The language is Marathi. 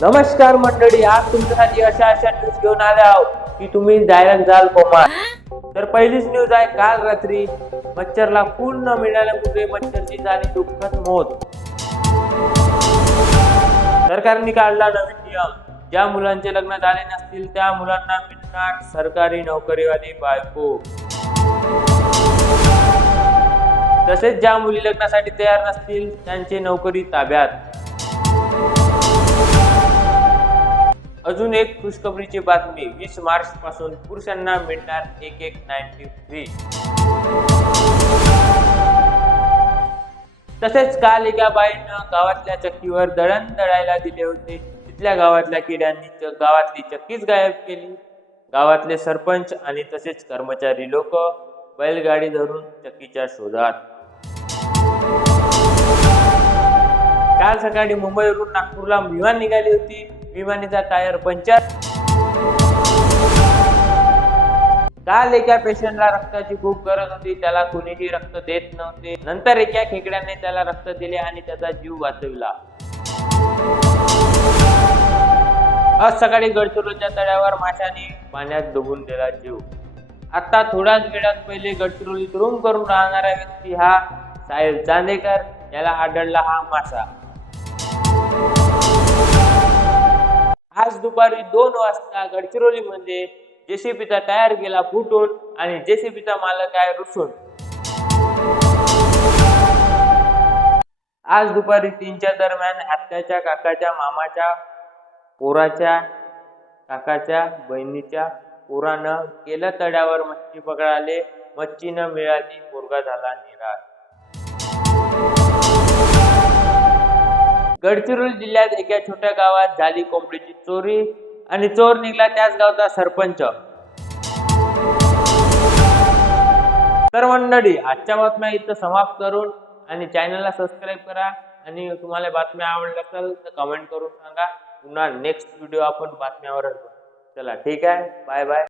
नमस्कार मंडळी आज तुमच्यासाठी अशा अशा न्यूज घेऊन आले आहोत की तुम्ही डायरेक्ट जाल कोमात तर पहिलीच न्यूज आहे काल रात्री मच्छरला फूल न मिळाल्यामुळे मच्छरची झाली दुःखद मौत. सरकारने काढला नवीन नियम ज्या मुलांचे लग्न झाले नसतील त्या मुलांना मिळणार सरकारी नोकरीवाली बायको. तसेच ज्या मुली लग्नासाठी तयार नसतील त्यांची नोकरी ताब्यात. अजून एक खुशखबरीची बातमी वीस मार्च पासून पुरुषांना मिळणार एक एक नाईन्टी थ्री. तसेच काल एका बाईनं गावातल्या चक्कीवर दळण दळायला दिले होते. तिथल्या गावातल्या किड्यांनी च- गावातली चक्कीच गायब केली. गावातले सरपंच आणि तसेच कर्मचारी लोक बैलगाडी धरून चक्कीच्या शोधात. काल सकाळी मुंबईवरून नागपूरला विमान निघाली होती. विमानीचा टायर पंचर. काल एका पेशंटला रक्ताची खूप गरज होती. त्याला कुणीही रक्त देत नव्हते. नंतर एका खेकड्याने त्याला रक्त दिले आणि त्याचा जीव वाचविला. आज सकाळी गडचिरोलीच्या तळ्यावर माशाने पाण्यात डुबून दिला जीव. आता थोड्याच वेळात पहिले गडचिरोलीत रूम करून राहणारा व्यक्ती हा साहेब चांदेकर. याला आढळला हा मासा. आज दुपारी दोन वाजता गडचिरोलीमध्ये जेसीबीचा टायर गेला फुटून आणि जेसीबीचा मालक आहे रुसून. आज दुपारी तीनच्या दरम्यान आत्याच्या काकाच्या मामाच्या पोराच्या काकाच्या बहिणीच्या पोरानं केलं तड्यावर मच्छी पकडाले मच्छी न मिळाली पोरगा झाला निराश. गडचिरोली जिल्ह्यात एका छोट्या गावात झाली कोंबडीची चोरी आणि चोर निघला त्याच गावचा सरपंच. तर मंडळी आजच्या बातम्या इथं समाप्त करून आणि चॅनलला सबस्क्राईब करा आणि तुम्हाला बातम्या आवडल्या असेल तर कमेंट करून सांगा. पुन्हा नेक्स्ट व्हिडिओ आपण बातम्यावरच चला ठीक आहे? Bye bye